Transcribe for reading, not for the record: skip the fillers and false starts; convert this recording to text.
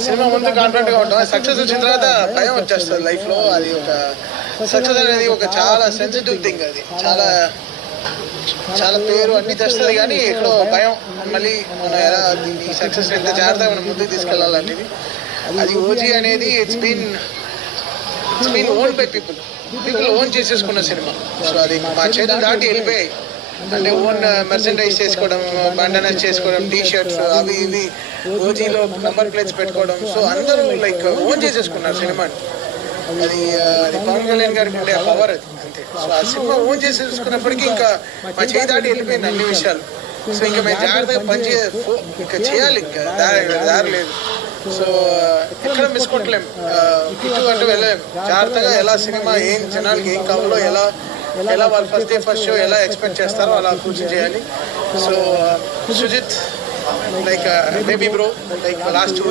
Cinema ముందు కాన్ఫిడెంట్గా ఉంటాం, సక్సెస్ వచ్చిన తర్వాత భయం వచ్చేస్తుంది లైఫ్లో. అది ఒక సక్సెస్ అనేది ఒక చాలా సెన్సిటివ్ థింగ్. అది చాలా చాలా పేరు అన్నీ తెస్తుంది, కానీ ఎక్కడో భయం. మళ్ళీ మనం ఎలా ఈ సక్సెస్ ఎంత జాగ్రత్తగా మనం ముందుకు తీసుకెళ్ళాలనేది. అది ఓజీ అనేది it's been own by people own చేసేసుకున్న సినిమా. సో అది మా చేతులు దాటి వెళ్ళిపోయాయి. అంటే ఓన్ మెర్సెండైజ్ చేసుకోవడం, బండనైజ్ చేసుకోవడం, టీ షర్ట్స్ అవి ఇవి, ఓజీలో నంబర్ ప్లేట్స్ పెట్టుకోవడం. సో అందరూ లైక్ ఓన్ చేసేసుకున్నారు సినిమాని. అది పవన్ కళ్యాణ్ గారికి ఉండే పవర్ అది, అంతే. సో ఆ సినిమా ఓన్ చేసేసుకున్నప్పటికీ ఇంకా మా చేయి దాటి వెళ్ళిపోయింది అన్ని విషయాలు. సో ఇంకా మేము జాగ్రత్తగా ఇంకా చేయాలి, ఇంకా దారి లేదు. సో ఎక్కడ మిస్ కొట్టలేం, ఇటు అంటూ వెళ్ళలేం. జాగ్రత్తగా ఎలా సినిమా ఏం జనాలకి ఏం కావాలో, ఎలా వాళ్ళు ఫస్ట్ షో ఎలా ఎక్స్పెక్ట్ చేస్తారో అలా కూర్చొని చేయాలి. So Sujeeth like baby bro, like last 2